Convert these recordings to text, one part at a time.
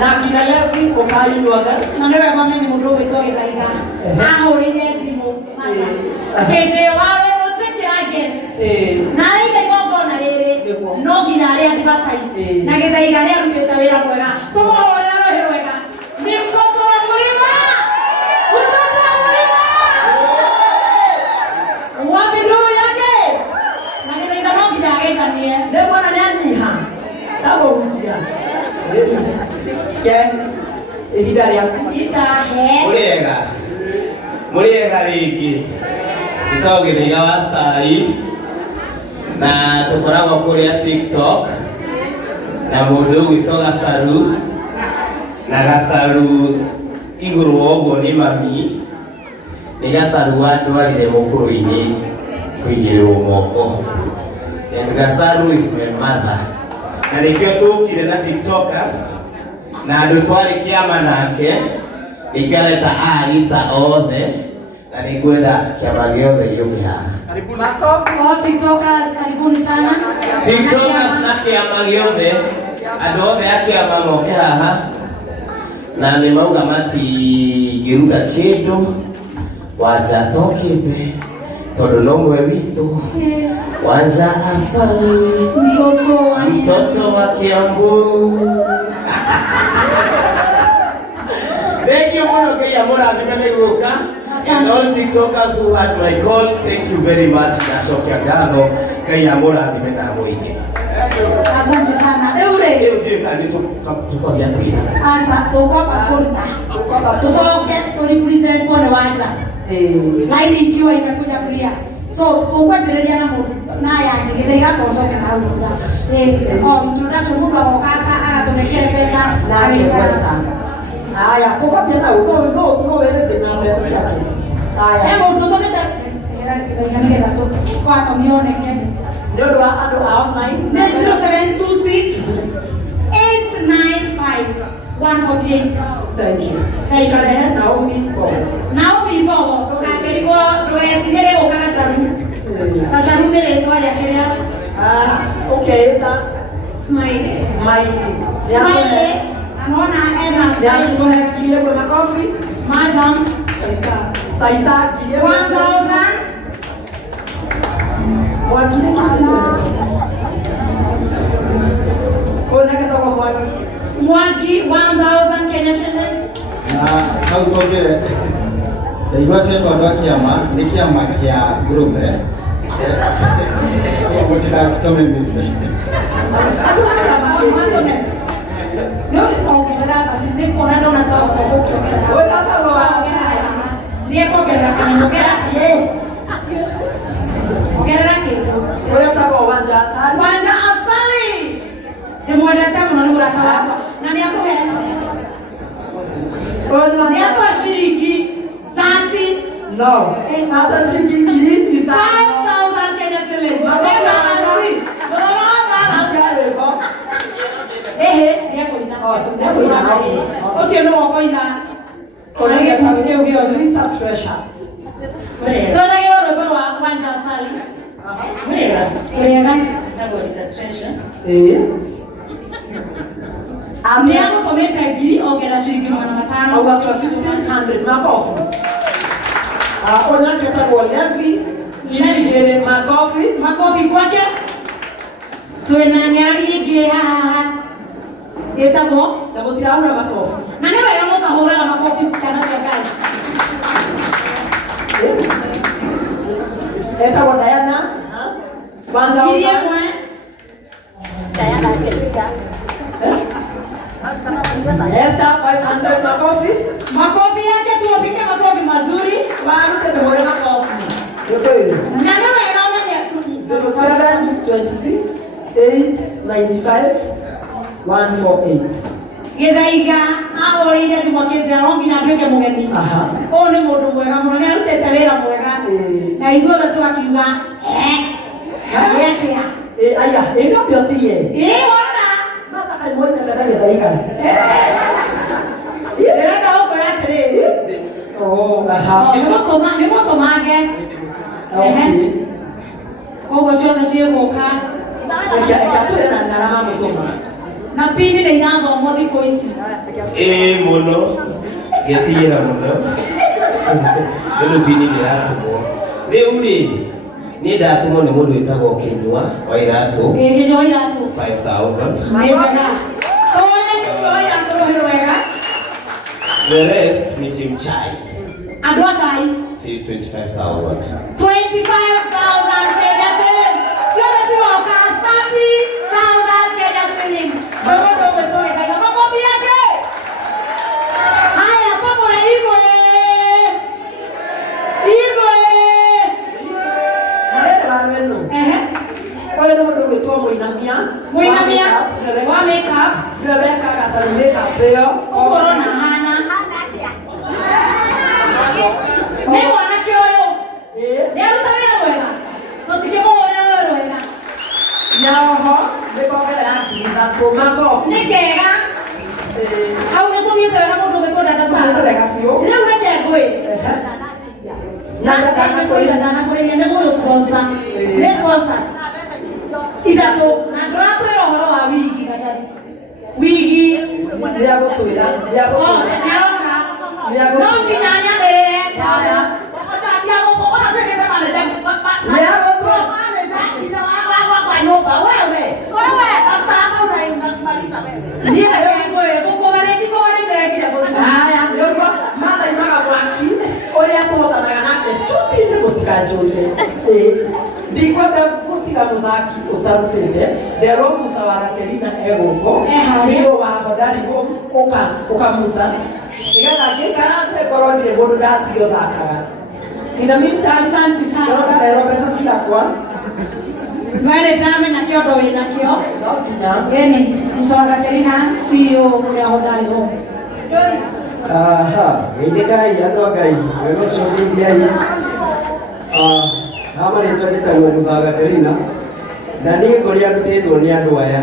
Na kina Levi ukai nuaga. Na ndio kwa mimi mundu witoge kaiga. Ahorire ndimu mata. Keje wawe utiki agest. Na ile ngombo na rere. No ginare advertise. Na githaiga ria rutita wira mwega. Tumuhorera rohe rwega. Ni mtoto wa mlima. Mtoto wa mlima. Wapi nuru yake? Na githaiga no ginare nie. Ndio mwana nani ha? Tabo utia. Yes. Ihidari yako. Itahe. Muriega rigi. Tutaogereira wasai. Na tukoragwo kuria TikTok. Na mundu gwitwo Gacaru. Na Gacaru iguru woguo ni mami. Ni Gacaru andwarire mukuru-ini kuigirwo moko. And Gacaru is my mother. Na nikio tukire na TikTokers. Na andu twari kiama nake ikialeta arisa othe na ningwenda kiama giothe gioke haha. Karibu makofi. TikTokers karibuni sana. TikTokers na kiama giothe andu othe a kiama moke haha na ni mauga matingiruga kindu wanja tokite tondu no mwe witu wanja asali mtoto wa Kiambu. Thank you, Mono Kaya Mora, the Meneguka, and all TikTokers who had my call. Thank you very much, Nashokia Gano, Kaya Mora, the Menamoike. Asante sana. Eure. Asa, toka pakurta. Tusoke, tulipresent on waja. Laini ikiwa imekuja clear. So, tukwajirelia na naya nigethega kosoke na uruda. Introduction mundu akokaka agatonekere pesa na agikara. Aya, kwa pia uko wewe pena pesa yake. Aya. Hebu tutometa era nigeza tu kwa tumione kene. Ndio ndo ando online 0726 895 148. Thank you. Hey, kale Naomi Bo. Naomi Bo, tukakirigo ndoyetigere ukana saru. Kasaru mere etwari akeya. Okay, ta Smile. Smile. Anaona Emma Ya Smile. tuhekilie kwa makofi. Madam. Saisa kilie 1000. Mwakili kilie. Ona kata kwa Mwagi 1000 Kenya shillings. Hau togere ndaigua twetwo andũ a kĩama nĩ kĩama kĩa group mũtigatũme message No tunaongelea basi niko na ndo nataka kuongelea. Wewe hata unaongea. Ndiye kuongelea kama ongea. Ongea kitu. Wewe hata uwanja sana. Wanja asali. Ni mwendeta mno ni mrata wako. Na ni yako wewe. Ni yako shiriki 30. No. Hata shilingi ngiri 5000 Kenya shillings. Baba ndiye kuina. Osio no kuina. Kolege kuingia ulio Lisa Treasure. Toda hiyo robo wa wanja asali. Mrera. Mrera. Amiago tometa giri ogera shilingi 500. Au watu 1500 makofi. Ona keta kwa Levi. Ile makofi kwake. Tuena nyari gie haha. Etabo. Tabo tiraura makofi. Na ndio wale mtahora makofi kana kwa gari. Eta kwa Diana. Banda Kirie mwe. Diana Kelika. Esther 500 makofi. Makofi yake tuwapike makofi mazuri. Waanze tuone makofi. Na ndio wale 0726 895 148. Githaiga ahorire thimokete aronginya nduike mugeni. O ni mundu mwega muno ni arutete wira mwega. Na ithuothe twakiuga atia. Aya, ino biotie. Wona. Mama hai moja na Githaiga. Reka ukora atiri. Ni mutomage. Koguo ciothe ciguka. Eka twena na mama mutoma. Na pili nĩ irathomwo thikũ ici. Mũno gĩthiĩra mũno rĩu pini nĩratũmwo rĩu rĩ nĩ ndatũmwo nĩ mũndũ wĩtagwo Kĩnyua wa iratũ. Kĩnyua wa iratũ 5,000. nĩ njega tũrĩ Kĩnyua wa iratũ rũhĩ rwega. The rest ni Team Chai. Andũ a Chai 25,000. 25,000 Kenya shillings. Yote ziwoka 30,000 Kenya shillings. Wewe ndio umetoa katika makofi yake. Haya papo na Igwe. Kwa hiyo ndio gwĩtwo Mũinamia. Mũinamia wa makeup. Ndio wekaga saluleta mbeo. Ũhoro na hana. Nĩ mwanake ũyũ. Nĩ aruta wĩra mwega. Tũtingĩmũhũrĩra wĩra wega. Nyaho nĩkongerera ngiri ithatũ makobi. Nĩ kega. Hau nĩ tũthiĩte wega mũndũ ũgĩtwo Dada Sara. Rĩu reke ngwĩ. Ndanakwĩra nĩ mũyũ sponsor. Nĩ sponsor. Ithatũ na ndũratwĩra ũhoro wa wigi Gacari. Wigi nĩagũtwĩra nĩaroka no nginya nyanĩrĩre tada ũrĩa tũhotanaga nake cuti-inĩ gũtikanjũrie ndikwenda gũtiga mũthaki ũtarutĩte nderwo Musa wa Gaterina egũkũ CEO wa Hodari Homes ũkamusa nĩgetha ngĩkarate ngorwo ndirĩ mũndũ ndatige ũthakaga ina minta asante sana rero mbeca ciakwa Mwene ndamenya kĩondo wĩna kĩo no nginya ĩni Musa wa Gaterina CEO kũrĩa Hodari Homes. Aha, wĩtĩkai andũ a Ngai wega ũcio ndeithiai. Haha marĩtwa njĩtagwo Musa wa Gaterina na niĩ ngũrĩa ndutĩtwo nĩ andũ aya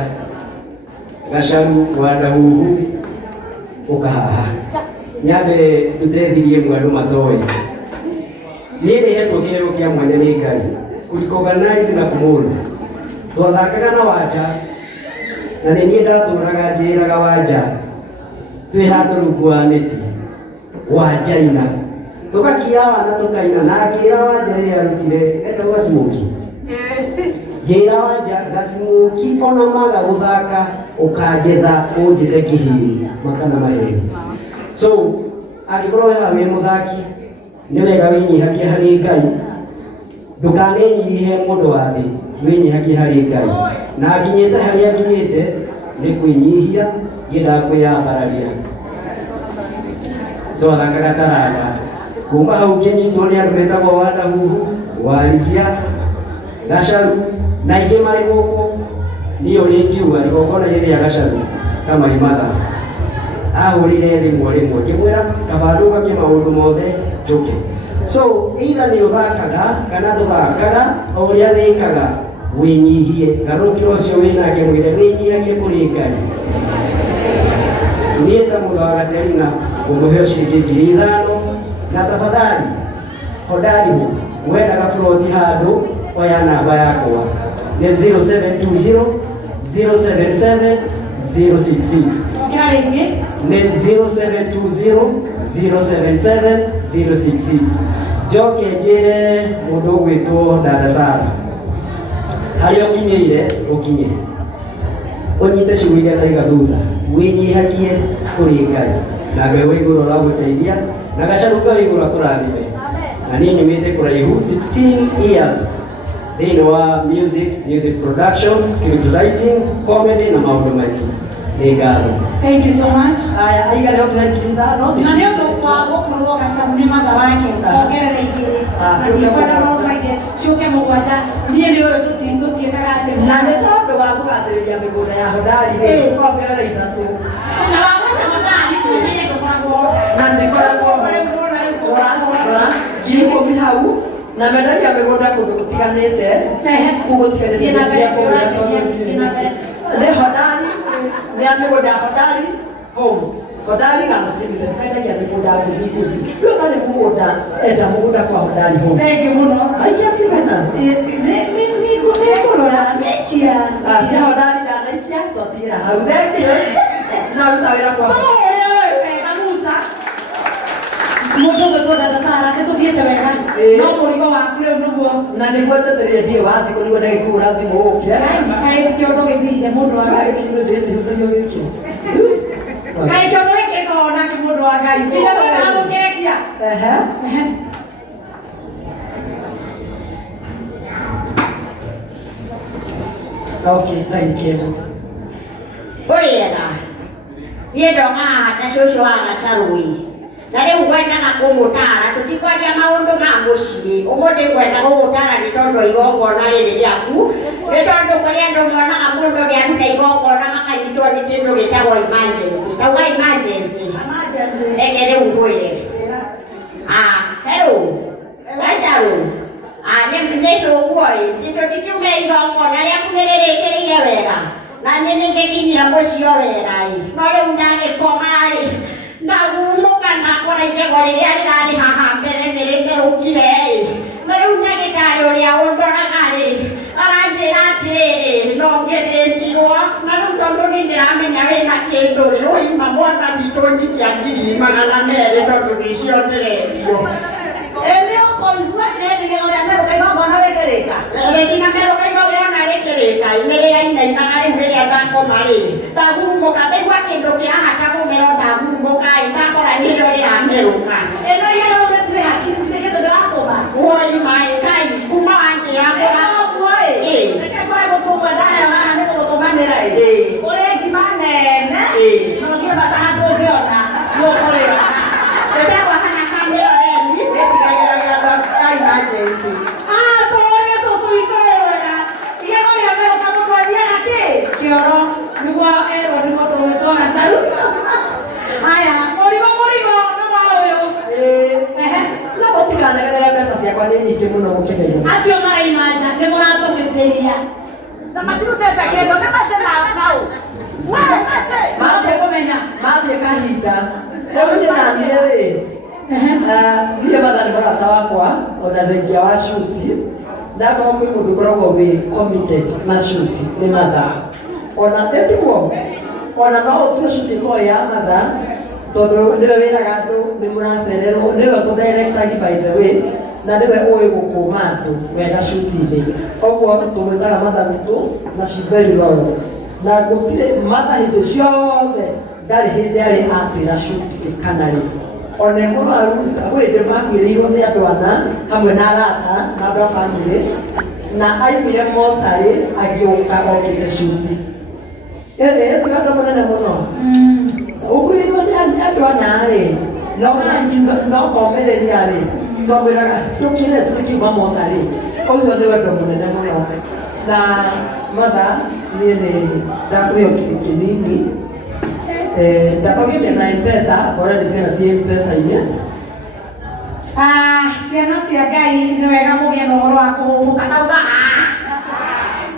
Gacaru wa Ndahuhu ũka haha nyambe ndũteithirie mwe andũ matoĩ niĩ nĩhetwo kĩheo kĩa mwanya nĩ Ngai kũricognize na kũmũndũ twathakaga na Wanja na nĩ niĩ ndatũraga njĩraga Wanja twĩ handũ rungu wa mĩtĩ Wanjaina tukakia wana tukaina na akĩra Wanja rĩrĩa arutire etagwo Gacimuki ngĩra Wanja Gacimuki ona maga gũthaka ũkanjetha ũnjĩte kĩhiri makana maheri so angĩkorwo haha wĩ mũthaki nĩ wega wĩnyihakie harĩ Ngai ndũkanenyihe mũndũ wa thĩ wĩnyihakie harĩ Ngai na nginyĩte harĩa nginyĩte nĩ kwĩnyihia ngĩendaga kwĩyambararia twathakaga taranda kuma hau ngĩnyitwo nĩ andũ metagwo wa Ndahuhu Warigia Gacaru na ingĩ marĩ gũkũ niĩ ũrĩa ingiuga igongona rĩrĩa Gacaru Kamai Matha ahũrĩre thimũ rĩmwe ngĩmwĩra kaba ndũgamie maũndũ mothe njũke so either nĩ ũthakaga kana ndũthakaga o ũrĩa wĩkaga wĩnyihie garũkĩra ũcio wĩnake mwĩre wĩnyihagie kũrĩ Ngai niĩ ta Musa wa Gaterina ngũmũhe ciringi 5,000 na tafadhali Hodari Homes wendaga ploti handũ oya namba yakwa nĩ 0720 077 066 Kĩra rĩngĩ nĩ 0720 077 066 njoke njĩre mũndũ ũgwĩtwo Dada Sara harĩa ũkinyĩire ũkinye ũnyite ciugo iria ndaiga thutha wĩnyihagie kũrĩ Ngai na Ngai wa igũrũ aragũteithia na Gacaru Ngai wa igũrũ akũrathime na niĩ nyumĩte kũraihu 16 years thĩinĩ wa music production, script writing, comedy na maũndũ maingĩ nĩ ngatho. Thank you so much. aya aiga leo tunaikiliza no Na nĩ ũndũ wa gũkorwo Gacaru nĩ matha wake ongerera igĩrĩ ndikwenda maũndũ maingĩ ciũke mũgwanja niĩ nĩ ũyũ tũtiĩkaga atĩ na nĩ tondũ wa kũgathĩrĩria mĩgũnda ya Hodari ongerera ithatũ na wagweta Hodari tũmenye ndũkoragwo na ndĩkoragwo rora ngiri hau na mendagia mĩgũnda kũndũ gũtiganĩte gũgũtiganĩte nĩ Hodari nĩ mĩgũnda ya Hodari Homes Hodari Homes mendagia mĩgũnda ngũthi rĩu ta nĩ mũgũnda enda mũgũnda kwa Hodari Homes thengi mũno aikia cigana nĩ kũrora nĩkia cia Hodari ndanaikia twatiga kira hau thengio na ruta wira kwa kama ule wega Musa mundu twenda Sara nituthiete wega no murigo waku riu niguo na niguo njetereire ndio wathi kå niguo ndagäkåra thimå å kä kaä kä å ndå gä thire må ndå wa Ngai ndätihåthärio gä kä kaä kä å ndå gä kä kona kä må ndå wa Ngai ira wega gå kekia okay thank you Kuriega. Ye donga na shosho ana sarui. Na rĩu ngwendaga kũmũtara tũtikwaria maũndũ ma mũciĩ ũmũthĩ ngwenda gũgũtara nĩ tondũ igongona rĩrĩ rĩaku nĩ tondũ kũrĩ andũ monaga mũndũ nĩaruta igongona makanyitwo nĩ kĩndũ gĩtagwo emergency tauga emergency reke rĩu ngwĩre hello Gacaru nĩ cũguo-ĩ tũtikiume igongona rĩaku nĩ rĩrĩkĩrĩire wega na niĩ nĩngĩkinyira mũciĩ o wega-ĩ no rĩu ndagĩkoma-rĩ ndagurumuka nakora igego rĩrĩa rĩrarĩ haha mbere nĩ rĩmerũkire-ĩ na rĩu ndagĩtarĩ ũrĩa ũndoraga-rĩ aranjĩra atĩrĩrĩ no ngĩrĩnjirwo na rĩu tondũ nĩ ndĩramenya wĩna kĩndũ-rĩ ũima mwana witũ njikia 200,000 tondũ nĩcio ndĩrendio nĩ ũkũigua irendire ũrĩa merũka igongona rĩkĩrĩka rĩtina merũka igongona rĩkĩrĩka nĩ rĩrainainaga rĩu rĩrĩa ndakoma-rĩ ndagurumũka ndaigua kĩndũ kĩrahata mũmero ndagurumũka-ĩ ndakora nĩrĩo rĩramerũka ĩno iheo rĩtirĩ hakiri tirĩ kĩndũ ndĩratũma woi maĩ Ngai kuma wanjĩra ũguo-ĩ reke kwaĩ gũtũmwe ndaheo haha nĩ gũgũtũmanĩra-ĩ ũrĩ ngima nene no ndirĩ bata handũ ũngĩona nĩũkũrĩra ndĩtegwa hana kamĩro reni ĩtigagĩragia kwa emergency tũrĩa tũcũ witũ wega igego rĩa merũka mũndũ athiaga kĩ kĩoro nĩguo erwo nĩ mũndũ wĩtwo Gacaru haya mũrigo nĩ wa ũyũ na mũtiganegerere mbeca ciakwa nĩ nyingĩ mũno mũkĩmenya acio maraima nja nĩ mũratũgĩtĩria na matirutĩte kĩndũ nĩ macena nau mathiĩ kũmenya mathiĩ kahinda rĩu niĩ na niĩ-rĩ niĩ matha nĩ mũrata wakwa ona thengia wa shuti ndakorwo kwĩ mũndũ ũkoragwo wĩ committed na shuti nĩ matha ona tĩtiguo ona no ũtue shuti ĩkorwo ya matha tondũ nĩwe wĩraga andũ nĩ mũracererwo nĩwe tũdirectagi by the way na nĩwe ũĩ gũkũma andũ wega shuti-inĩ koguo tũmwĩtaga matha witũ na she's very loyal na gũtirĩ matha hĩndĩ ciothe ndarĩ hĩndĩ arĩ atwĩra shuti ĩkanarĩ ona mũrwaru hĩndĩ makuĩrĩirwo nĩ andũ ana hamwe na arata na andũ a bamĩrĩ na aimire mocarĩ agĩũka okĩte shuti ti andũ mũnene mũno ũkuĩrĩirwo nĩ andũ ana-rĩ no komĩrĩria-rĩ twamwĩraga tũkĩre tũkiuma mocarĩ ũcio nĩ wendo mũnene mũno na matha niĩ nĩ ndakwĩyo kĩndũ kĩnini ndakwĩte na M-Pesa already ciana ciĩ M-Pesa-inĩ ciana cia Ngai nĩ wega mũgĩe na ũhoro wa kũhũmũka kauga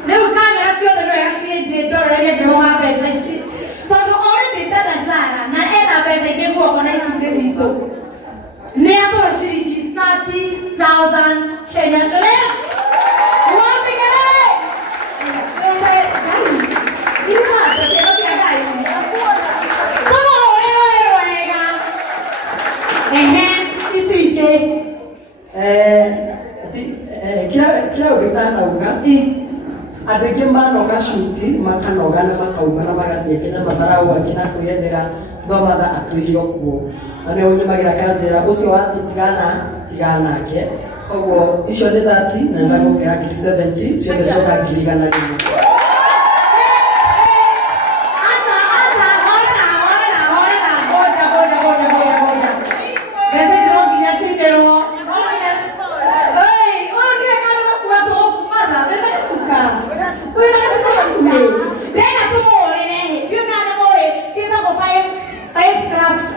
rĩu kamera ciothe nĩ wega ciĩnjĩ ndorereria Jehova mbeca ici tondũ already ndenda Sara na ena mbeca ingĩ guoko na ici ingĩ citũ nĩ atũhe ciringi 30,000 Kenya shillings kila ũndũ itanauga andũ aingĩ manoga shuti makanoga na makauma na magathiĩ nginya matharau angĩ na kwĩyendera no matha atũire kuo na nĩ ũnyumagĩra kanjĩra ũcio wathi tigana nake koguo icio nĩ 30 na ndagũkĩra 70 ciothe cioka 100,000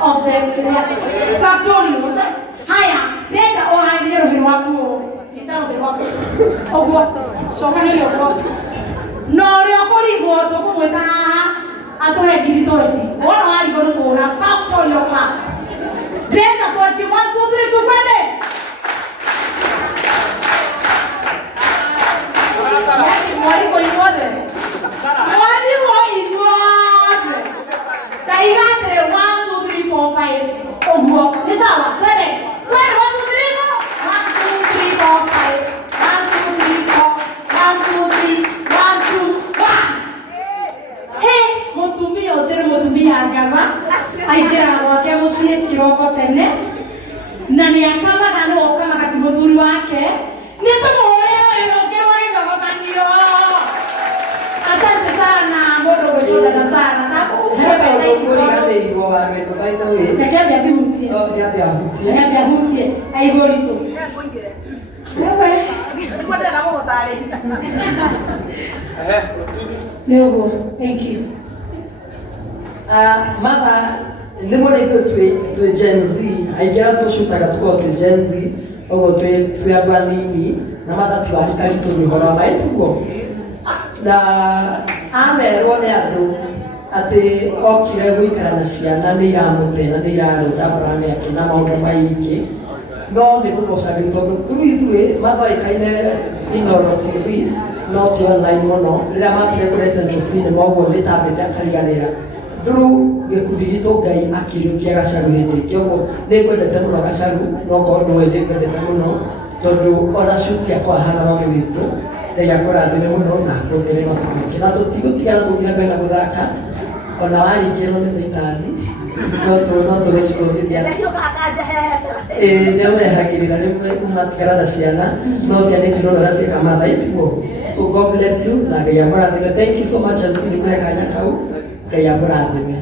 of the factorials. Haya, ndenda ohandie rũhĩ rwaku ita rũhĩ rwaku ũguo cokanĩrio ũguo no ũrĩa ũkũrigwo tũkũmwĩta haha atũhe 20 wona warigwo nĩ kũhũra factorial claps ndenda twanjie 1 2 3 tũkwende mwarimũ inyuothe mwarimũ inyuothe 5. Oguo. Ni sawa. Twende. Twende 1 2 3 4. 1 2 3 4 5. 1 2 3 4. 1 2 3. 1 2 1. Mutumia ucere mutumia ngava. Aingĩra gwake mũciĩ kĩroko tene. Na nĩ akamaga no okamaga ti mũthuri wake. Nĩ tũmũhũrĩre wĩra ũngĩ wa gĩthogothanio. Asante sana mũndũ gwĩtũra na sana. Thank you. Mama, nĩ mũrĩtho twĩ Gen Z, aingĩra tũcutaga tukorwo twĩ Gen Z, ũguo twĩ andũ anini, na matha tiwarikaritũ ũhoro wa maĩtuguo. Na amerwo nĩ andũ atĩ okire gũikara na ciana nĩ iramũte na nĩ irarũta mburane yake na maũndũ maingĩ, no nĩ kũgocagĩria tondũ ithuĩ mathoĩkaine Inooro TV no ti online mũno, rĩrĩa makire kũrĩa Central Cinema ũguo nĩtambĩte akariganĩra through gĩkundi gitũ Ngai akĩrũkia Gacaru hĩndĩ ĩngĩ, ũguo nĩngwendete mũno Gacaru, no korwo ndũĩ nĩngwendete mũno tondũ ona shoot yakwa hana mami witũ Ngai akũrathime mũno na kuongerere matukũ maingĩ, na tũtigũtigana tũthiĩ mbere na gũthaka ona waringĩrwo nĩ caitani no tũgĩcikũrithia nĩamehagĩrĩra rĩmwe unatigana na ciana no ciana ici nona ũraciĩka matha itiguo. So God bless you na Ngai amũrathime. Thank you so much MC nĩkũhe kanya kau. Ngai amũrathime.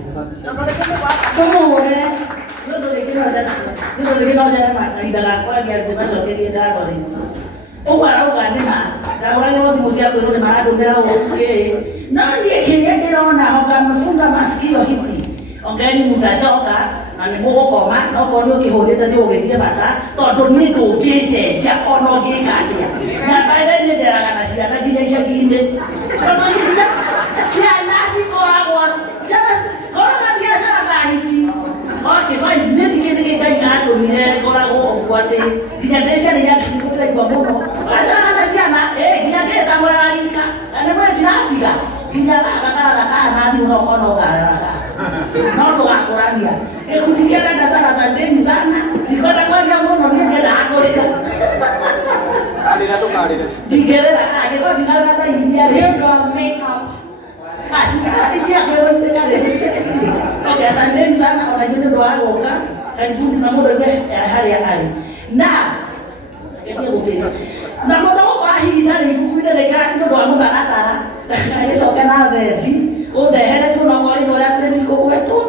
Tũmũhũrĩre. Oguo arauga nĩ ma ndagũragĩrwo thimũ cia kwĩrwo nĩ marandũmĩra ũkĩ no niĩ kĩrĩa ndĩrona honga mmefunga masikio hivi ongeni mutacoka na nĩ mũgũkoma no korwo nĩ ũkĩhũrĩte nĩ ũgĩthiĩ bata tondũ nĩ ndũngĩnjenja ona ũngĩka atĩa na kaĩrĩ nĩ njeraga na ciana nginya icagi-inĩ tondũ ciana cikoragwo korona biacara kahiti okay fine nĩ tikĩndĩ Ngai atũmire ngoragwo ũguo atĩ nginya ndĩciana iratũigua mũno acana na ciana nginya ngĩĩta mwararika na nĩ mwĩ ndiratiga nginya gakaraga na thimũ no korwo no gararaga no tũgakũrania gĩkundi kĩrenda sana asanteni sana ndikwenda kwaria mũno niĩ ngĩendaga kũrĩa ndingĩrĩra angĩkorwo ndikarĩra thaa iria okay, asanteni sana ona nyinyi ndo wagoka karibuni na muda hali ya hali na na muda wako ahinda ni ifukuire rega ndo wa mutaratara alisoka na vethi ode hele tu na kwa hiyo Atletico kwetu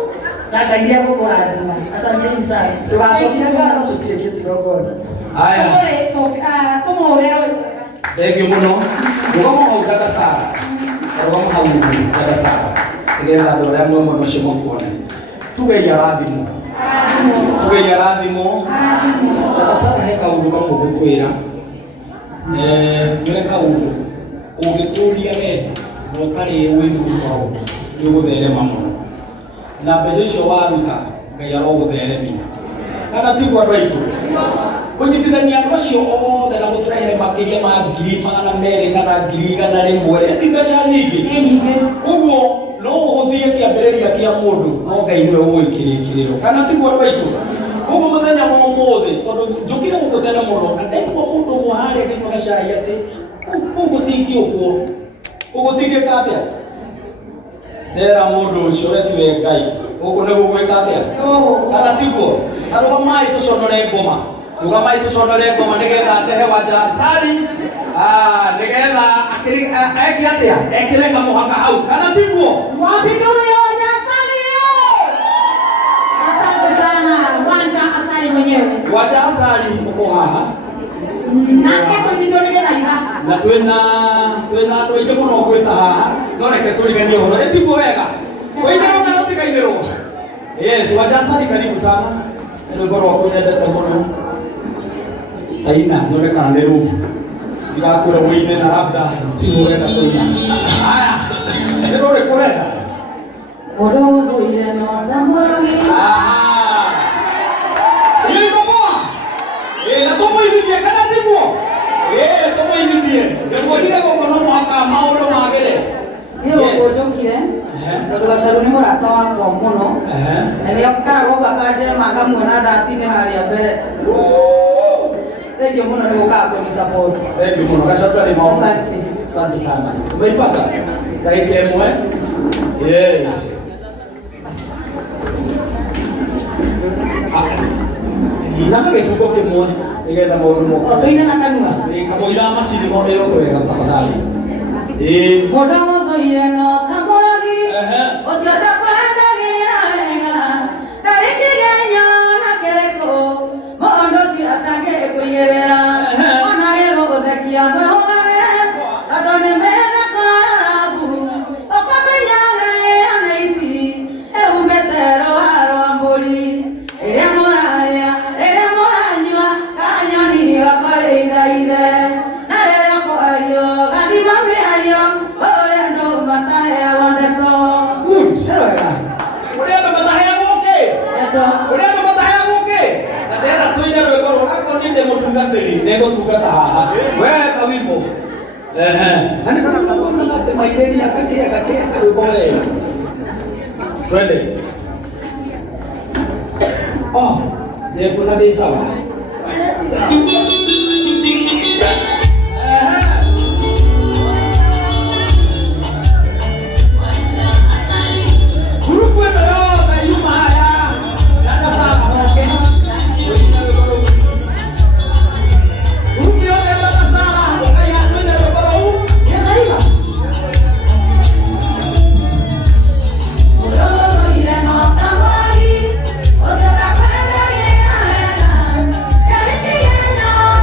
na Ngai amũrathime. Asanteni sana tugacokia no cukire kĩtigogona haya tũmũhũrĩre thank you mũno rũgamo hau Dagasara rũgamo hau Dagasara nĩgetha andũ arĩa mwĩ mwena ũcio mũkuone tugeia rathimo Dagasara he kaũndũ kamwe ngũkwĩra nĩwe kaũndũ ũngĩtũria wendo na ũtarĩ wĩthuru maũndũ nĩ ũgũtherema mũno na mbeca icio waruta Ngai arogũtheremia kana tiguo andũ aitũ kũnyitithania andũ acio othe na gũtũrehere makĩria ma 200,000 kana 100,000 ti mbeca nyingĩ ũguo no ũhũthie kĩambĩrĩria kĩa mũndũ no Ngai nĩwe ũĩ kĩrĩkĩrĩro kana tiguo andũ aitũ ũguo mũthenya wa ũmũthĩ tondũ njũkire gũkũ tene mũno na ndaigua mũndũ ũmwe harĩa gĩnyuaga cai atĩ ũgũtingĩka atĩa ndera mũndũ ũcio we tiwe Ngai ũguo nĩ gũgwĩka atĩa kana tiguo arũgamai tũconore ngoma nĩgetha ndehe Wanjasari nĩgetha eke atĩa ekĩre kamũhaka hau kana tiguo wapindure Wanjasari. Asante sana Wanjasari mwenyewe. Wanjasari uko haha nake kũnyitwo nĩgetha iga na twĩna andũ aingĩ mũno gwĩta haha no reke tũriganie ũhoro tiguo wega kũinĩrwo na ũtikainĩrwo. Yes, Wanjasari karibu sana rwĩmbo rwaku nyendete mũno aina nyone kana nĩ rũmu ndigakwĩra mũine na labda tigo wenda kũina haya nĩ rũrĩkũ ũrenda ũrũthũire nota mũrũgi na tũmũinithie kana tiguo tũmũinithie ndĩmwĩrire gũkũ no mũhaka maũndũ magĩre nĩ ũgũnjũkire tondũ Gacaru nĩ mũrata wakwa mũno na nĩ okaga gũthaka Kachema akamwona dasini hali ya mbele. Thank you mwana ni ukako ni support. Thank you mwana kasharuka ni maombi. Asante sana. Umeipata? Dakika imwe. Yes. Naka kifuko kimwe igenda maundu moko. Otoine na kanua. Kamuira macini mo ero kwega tafadhali. Modo modo no kamoragi. Osata kwenda gira. Darikigenyo na kereko. Mondo si atage kuyerera. Ona ero odekia no hogare. Adone mena klabu. Okapenya anaiti. Eumetero haro amboli. Nego tugata haha. Weka wimbo. Nani kana kuona ngate maireni yakake wimbo wewe. Twende. Oh, dia kuna bei sawa. Grupo ndio na yuma haya. Dada sawa, okay. Oh,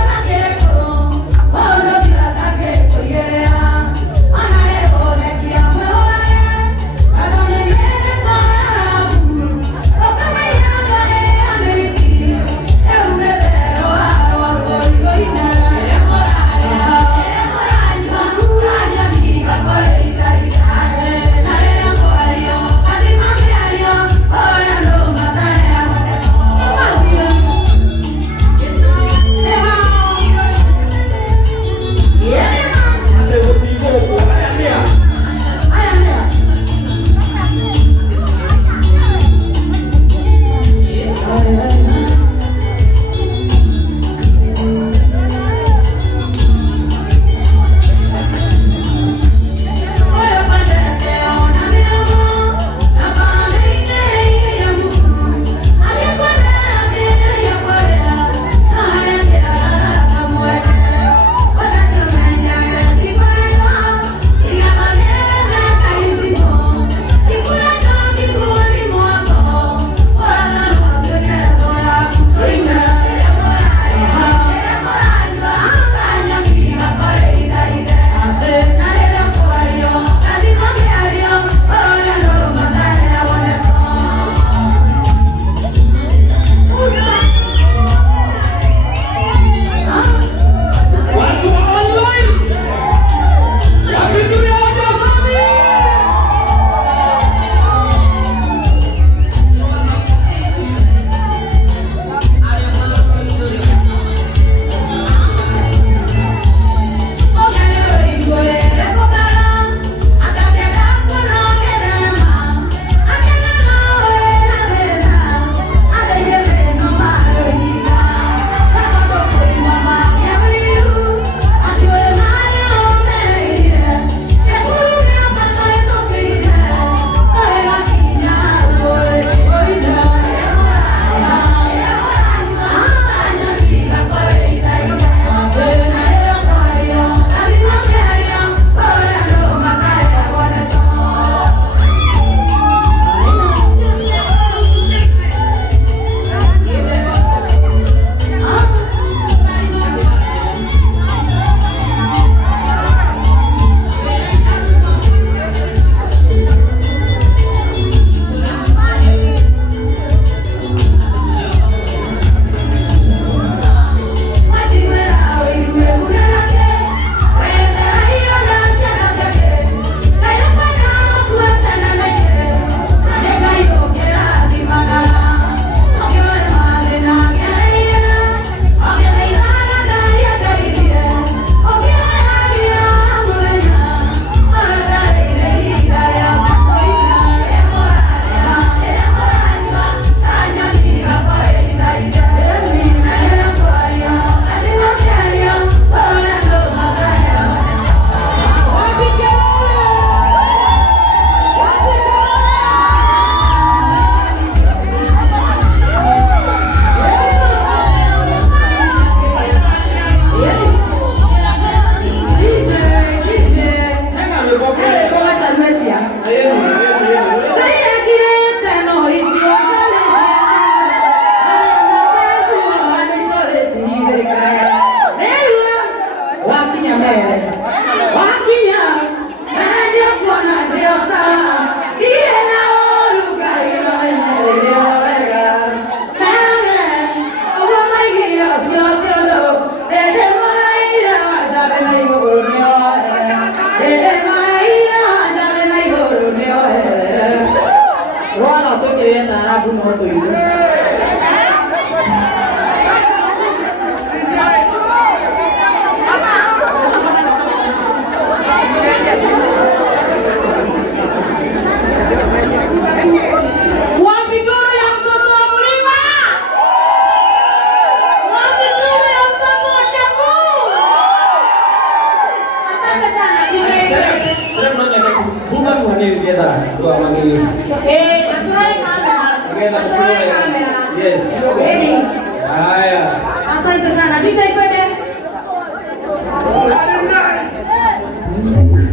Yes. Haya. Asante sana. DJ twende. Thank you.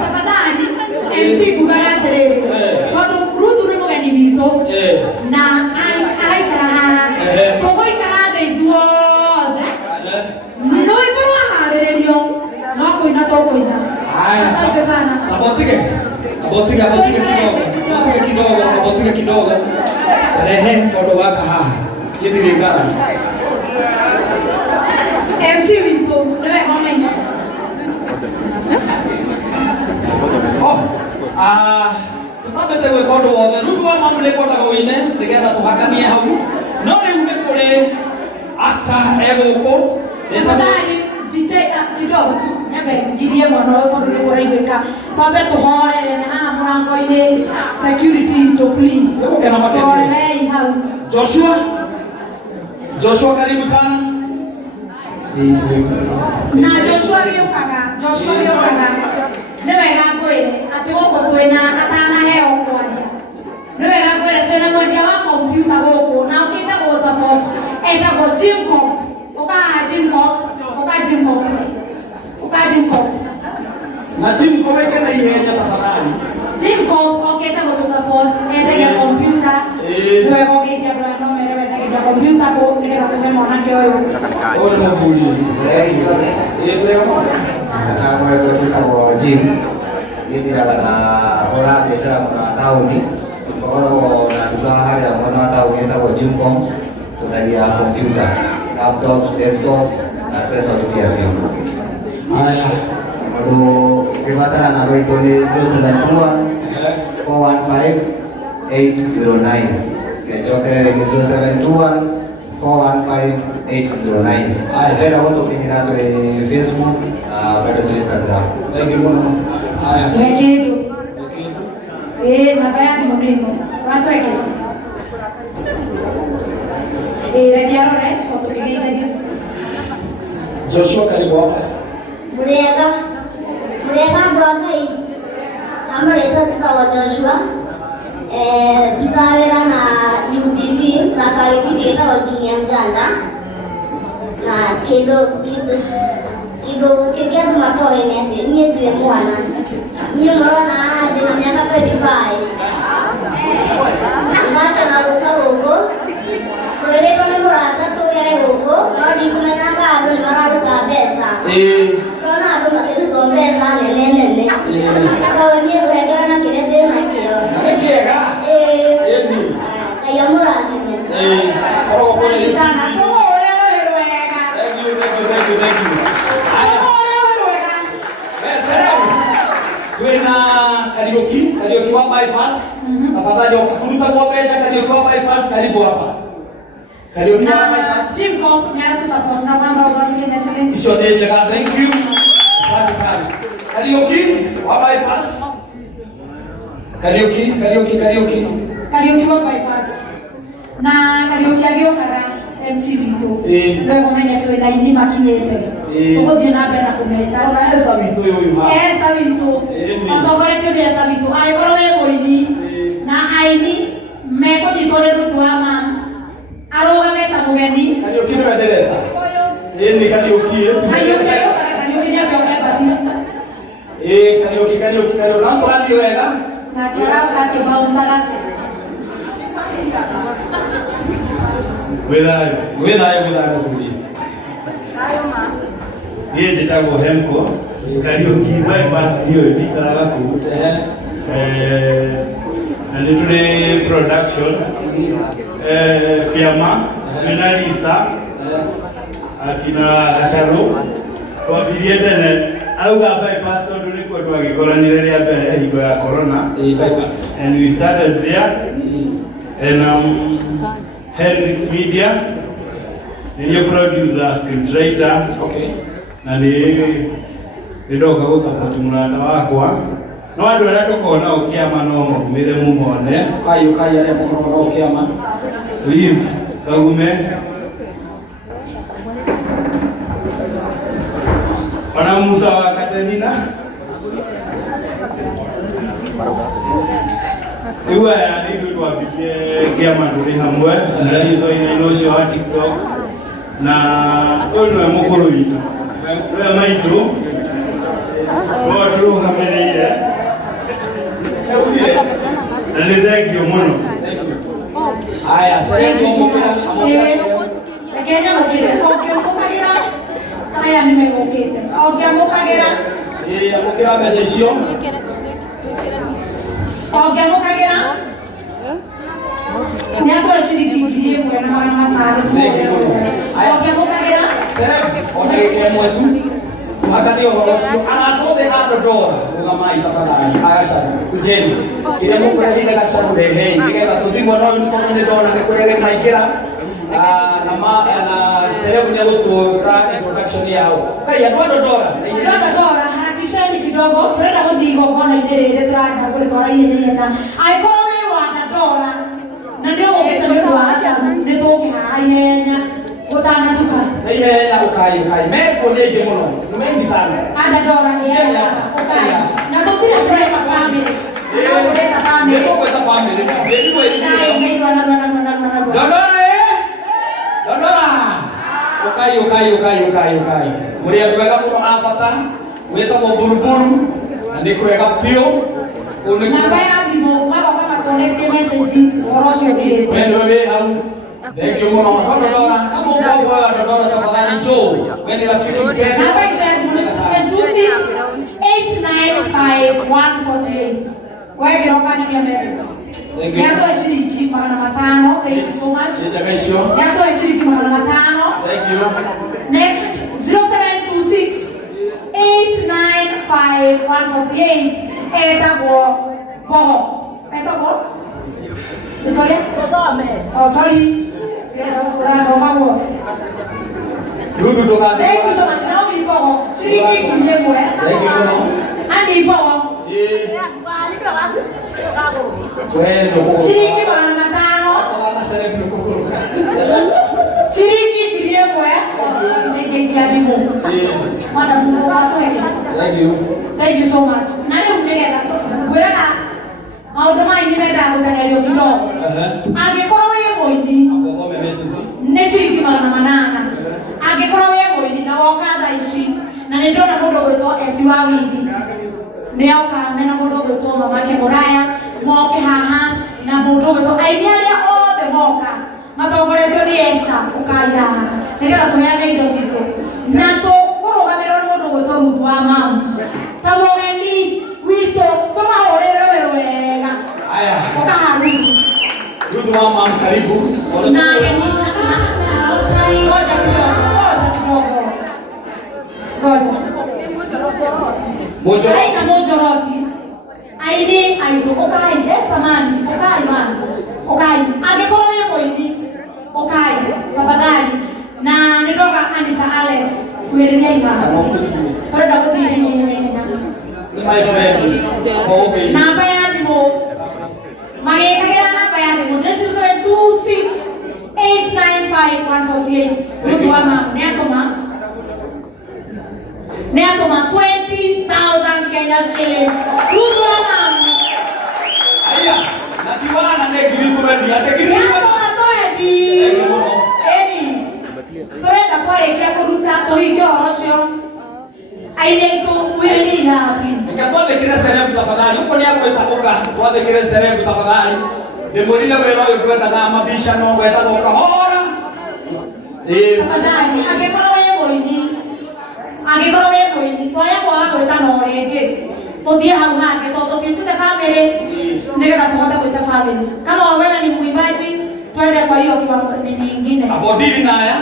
Tafadhali MC kugana terere. Kodo rudu ni mugani bito. Na ai kara. Togo ikara de duode. No iporwa harerio. No koina to koina. Asante sana. Abotika kidogo. Rehe kodo waka haha. Yedi rigara. MC bito. Lewe komenya. Tutabete gwe kodo wothe rudu wa mamule koda goine nigetha tuhakanie hau no riu ni kuri actor egoko Tafadhali DJ kidogo tu nyambe ngidie mwana tondu ni kuraiguika twambe tuhorere na haha murango-ini security to please tuhorerei hau. Joshua karibu sana. Na Joshua gĩũkaga nĩ wega ngwĩre atĩ gũkũ twĩna atanaheo kwaria nĩ wega ngwĩre twĩna mwendia wa kompyuta gũkũ na ũkĩte gũ support etagwo Jimcom ũkahaha Jimcom Na Jimcom ĩkena ihenya tafadhali. Jimcom okĩte gũtũ support endagia kompyuta nĩ wega ũgĩtia andũ aya no mere wendagia kompyuta nĩgetha tũhe mwanake ũyũ. Ũyũ nĩ mũthuri. Nataka mereka kita bawa gym, ini tidak ada orang biasa mana tahu ni. Kalau nak juga hari yang mana tahu kita bawa gym com, sudah dia komputer, laptop, desktop, akses asosiasi. Lalu kebataran aku itu ni 071 415 809. Kecoh lagi 071 415 809. Saya dah untuk pindah dari Facebook, pada tu Instagram. Thank you. Nabaya di munino. Quanto è che? Era chiaro foto che viene di Joshua karibu. Mereka dua kali. Kami itu tahu Joshua. Kita ada na UTV, sekali video kita wajungnya janda. Nah, kido kikiatu matoe ni dia mwana. Ni mwana dia nyaka pedify. Ngata na luka huko. Kwele kone murata tu yale huko, na di kumenya adu ni mara luka pesa. Rona adu makini zombesa nene. Kwa ni kuregera na kirete na kio. Kayo murata ni. Sana tu Thank you. Kwena karaoke wa bypass. Tafadhali ukifuruta kwa pesa karaoke wa bypass karibu hapa. Karaoke wa bypass. Jimcom ni atu support na kwamba ubariki na shilingi. Ishote jaga, thank you. Asante sana. Karaoke wa bypass. Karaoke wa bypass. Na karaoke agĩũkaga MC witũ. Ndio kumenya twĩna ini makinyĩte. Tũgũthiĩ na mbere na kũmeta. Ona Esther witũ ũyũ ha. Esther witũ. Atongoretio nĩ Esther witũ. Angĩkorwo wĩ mũini na aini megũnyitwo nĩ Ruth wa mama. Arũgame ta mũgeni. Karaoke nĩ wendereta. Ni karaoke. Karaoke nĩ abĩoke basi. Karaoke. Na tũrathiĩ wega. Na tũrauga akĩbaũcaga. Wĩthayo mũthuri. Niĩ njĩtagwo Hemko, Kariuki bypass nĩyo ndikaraga kũu. Na nĩ tũrĩ production kĩama twĩna Lisa akina Gacarũ twambirie tene auga bypass tondũ nĩkuo twagĩkoranire rĩa mbere hingo ya corona. And we started there and Hendrix Media, niyo producer, scriptwriter. Na nĩ ndoka gũsupport mũrata wakwa. No andũ arĩa tũkoragwo nao kĩama no maumĩre mũmone. Kayo arĩa mũkoragwo nao kĩama. Liz Kagume. Ona Musa wa Katerina. Iwe ndio tuwapitie kiama tuli hamwe ndio inainoshia wa TikTok na ndio mukuru witu wewe maitu watu hamelele na thank you mono haya sasa Kenya mukire okyokukagira aya nimegokete okyamukagira amukira message yo okyamukagira Nyato shiriki mwe mwana matatu okyamukagira onege mwetu hata ndio horosho anatode adodora ugamai tafadhali ayasha kujeni ile mungu lazima kashabu lehe nigeza tuzimwa nao ni dona ni kulege maigira na ma na selebu nyago tu ka introduction yao kaya dodora dodora harakisheni kidogo tunaenda kudigo kona ile trada kule tora ile na aikoro wa dodora na ndio ongeza wetu acha nitoke haiyenya utana tuka na ile ya ukai meko neje mono mengi sana ada dora yeye ukai na tukira driver family kuleta family kuleta family ndio ile ukai muri andwega muno afata weta mo buruburu na ndikwega pio na baya ndimo mako kama connect message orosho dire wewe hau thank you muno dodora kama uko wa dodora tafadhali njoo wewe rafiki mpendwa namba itaji 726895148 wewe kiroka ni message Yato shiriki magana matano. Thank you so much. Yato shiriki magana matano. Thank you. Next 0726895148 etago boho. Etago? Italia? Oh sorry. Rudu doka. Thank you so much. Now we boho. Shiriki kinyemwe. Thank you. Ani boho. Shiriki magana matano. Shiriki kiliemwe. Nigekiadimu. Madam Mwatweke. Thank you so much. Nani umegeta? Gweraga. Maudoma ini meda kutangario kidogo. Angekoro wewe moidi. Ne shiriki magana manana. Angekoro wewe moidi na wakadha ishi. Na nindona mundu gwetwo esiwawidi. Nioka mena mundu gwetwo mamake Moraya moke haha na mundu gwetwo aidia ria othe moka matongoretio ni Esther ukaira nigetha tuyage indo citu na tukurugamirwo ni mundu gwetwo Ruth wa mamu ta mugendi witu tumahurire wero wega aya ukaharu Ruth wa mamu karibu na Goja. Aina mojoroti. Aini aido okai desamani okai man. Okai angekoro wewe moidi. Okai tafadhali. Na nitoka Anita Alex. Kuerenea hiva. Kore dako bihe nyenye. My friend. Okay. Na bayani mo. Mageka kila na bayani mo. This is 726895148. Ruth wa mamu. Neatoma 20,000 Kenya shillings. Ruth wa mamu. Aya, na kiwana ne giritu ready. Ate giritu. Neatoma toedi. Emi. Torenda twarekia kuruta tohigyo horosho. Aideko wewe na please. Nikatwabe kile serebu tafadhali. Uko ni yako itakoka. Twabe kile serebu tafadhali. Demorina wero kwenda kama bisha no kwenda kwa hora. Tafadhali angekora wewe moidi. Angekora wewe moidi. Toya kwa gweta no rege. Tuthie hau hake toto titute family. Nigetha tuhote gweta family. Kama wewe ni muimbaji twende kwa hiyo kiwango nyingine. Abodiri naya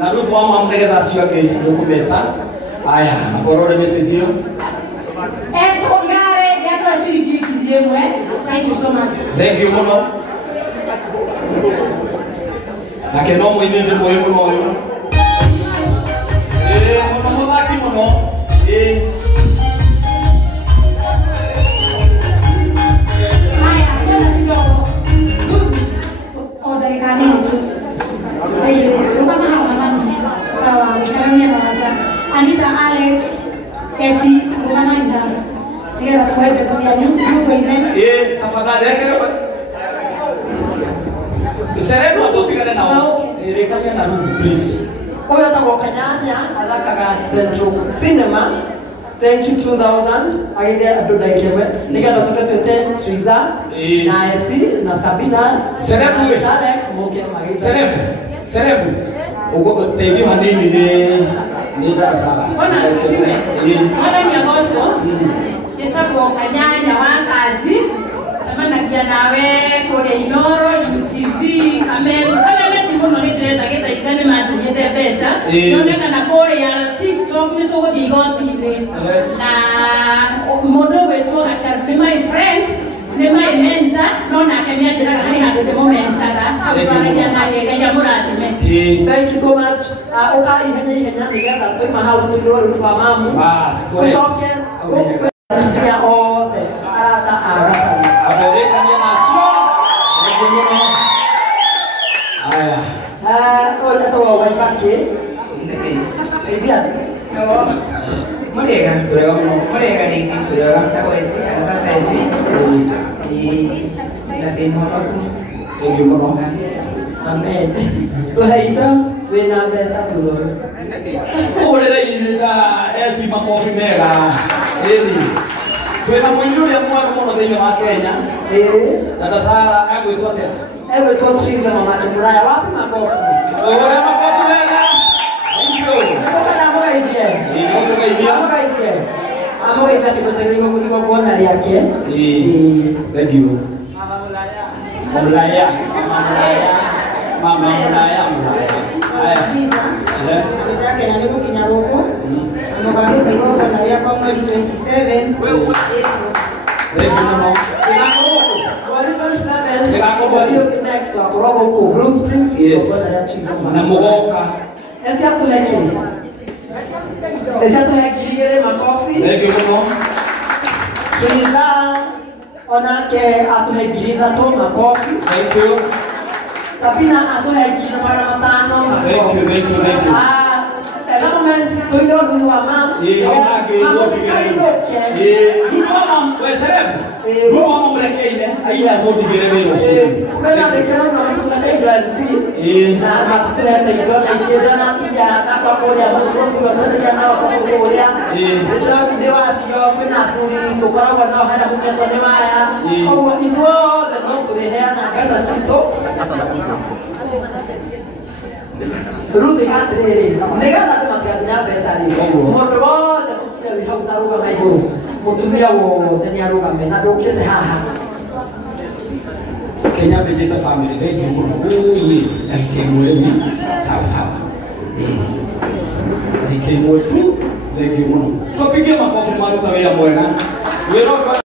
na Ruth wa mamu nigetha cio ke dokumenta. Aya, akorore message yo. Esongare yato shiriki kizemwe. Thank you so much. Thank you muno. Na ke no mwine ndi moyo muno yo. Muno muthaki muno. Haya, twende kidogo. Oda ikanini tu. Rumana hawa sawa, karania na wacha. Anita Alex, Esi, rumana ida. Nigera kwa pesa ya nyumba ile. Tafadhali yake Serebu atutigane nao. Rekania na Ruth please. Oyo atagwo Kanyanya athakaga Central Cinema. Thank you 2000 agende andu ndaikemwe nigetha coke twete Triza na Esi na Sabina Serebu we Alex moke magita Serebu ugo teithio hanini ni darasa Bona siwe Ona nyagoso Jetagwo Kanyanya wakaji Samanagia nawe kule Inoro UTV kamemeti muno nitirenda gitaikane matunyete pesa yonekana kule ya TikTok nituguthii igoti-ini na mundu wetwo Gacaru ni my friend ni my mentor no nake nianjiraga hari handu ndimumentaga hau twaragia nake Ngai amurathime. Thank you so much. Uka ihenya nigetha tuma hau tuirore kwa mamu ucoke ya othe arata Gacaru aberekania nacio aya oya tawa waipake Murega rĩngĩ turega ndagweci angateci na ndĩmũnoku ĩngĩ mũno amen tũheitwo wĩna mbeca tuoyo ũrĩrĩ-inĩ ta eci makobi mega ĩni twĩna mũini ũrĩa mwerũ mũno thĩinĩ wa Kenya Dada Sara egwĩtwo atĩa egwĩtwo Triza mama Muraya wapi makobi ũrĩa makobi mega amogeithia kĩmũtegerio mũrigo kuona rĩake thank you Mulaya mama Mulaya Kenya nĩ gũkinya gũkũ mũgamĩte igongona rĩakwa mweri 27 na mũgoka ese atuhekiri igĩrĩ makobi Triza onake atuhe ngiri ithatũ makobi Sabina atuhe ngiri magana matano makobi government tuinde ũnduni wa mamu murekeire aira mũndigĩre wĩra ũcio kwĩna ndĩkĩra no matugane indo MC na matutũhete indo na ingĩ ndĩrona tuja nakwa kũrĩa mũtuga twetĩkia nao kũrĩa ndĩ wacio kwĩna aturi tũkoragwo nao harĩa mũketwo nĩ waya ũguo ithuothe no tũrĩheana mbeca citũ Ruthi atĩrĩrĩ nĩgetha andũ matigathiĩ na mbeca rĩ mũndũ wothe mũtumia wĩ hau tarũgama igũrũ mũtumia wothe nĩ arũgame na ndũkĩte haha Kenya mbĩnjĩte family thank you mũno ũyĩ ndagĩka ĩmwe rĩu sawa sawa ndagĩka ĩmwe tu thank you mũno tũpigie makobi maruta wĩra mwega